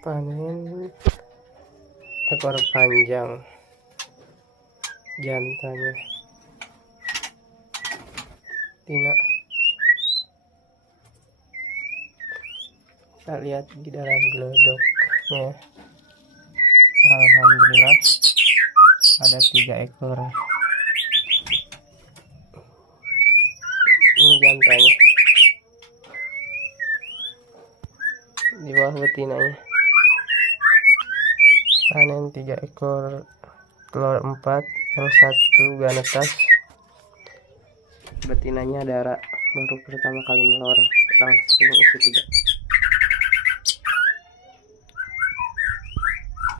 Panen ekor panjang jantannya Tina. Kita lihat di dalam gelodoknya. Alhamdulillah ada 3 ekor. Ini jantannya di bawah betinanya. Panen 3 ekor, telur 4, yang 1 ganetas. Betinanya darah baru pertama kali nelor, langsung isi 3.